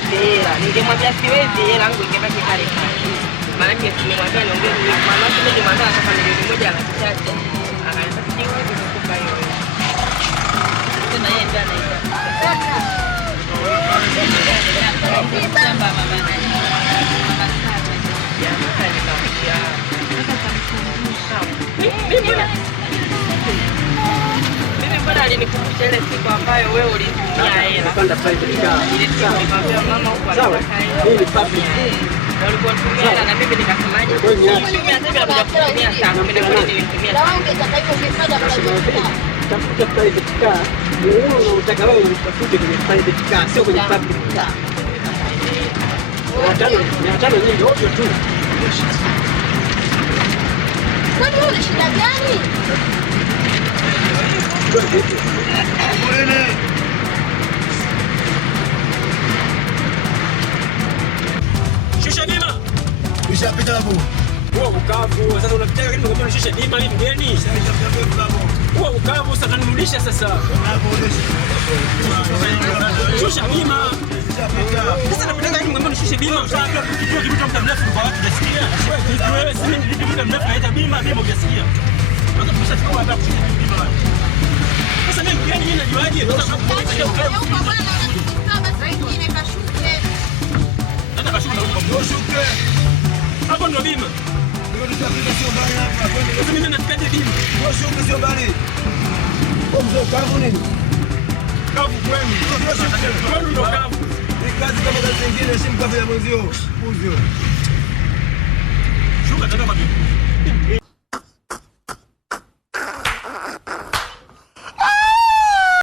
siwezi hela. Ningemwambia siwezi hela yangu ingebaki pale pale. Maana nimemwambia niongee ni mama mimi nimwambia nataka milioni moja na kichache. Akaanza kujiwa kukupa hiyo. Tena yeye ndiye anaita. Baba mama nani? Ya mama nikamwambia. Mimi mbona alinikumbusha ile siku ambayo wewe ulinitumia hela. Napanda private car. Ile siku nikamwambia mama huko anataka hela. Hii ni public. Walikuwa tumia hela na mimi nikasemaje? Nitumia sasa bila kutumia sana. Mimi ndio nilitumia. Tafuta private car. Wewe unataka wewe utafute kwenye private car, sio kwenye public car. Watano nyingi ovyo tu. Kwani wewe una shida gani? Shusha bima. Ushapita hapo. Wewe ukavu, sasa unapita kama kama shusha bima mimi mgeni. Wewe ukavu sasa tunarudisha sasa. Shusha bima. Sasa napita kama kama shusha bima. Sasa kitu kitu muda mrefu kwa watu jasikia. Wewe si mimi kitu muda mrefu naita bima bima hujasikia. Sasa tushachukua hapa kushusha bima. Sasa mimi mgeni mimi najuaje? Sasa hapo ndo bima. Sasa mimi natakaje bima? Sio bali. Mzee kavu nini? Kavu kwenu. Kwenu ndo kavu. Ni kazi kama kazi nyingine, si mkavu ya mwenzio. Uzio. Shuka tena kwa bima.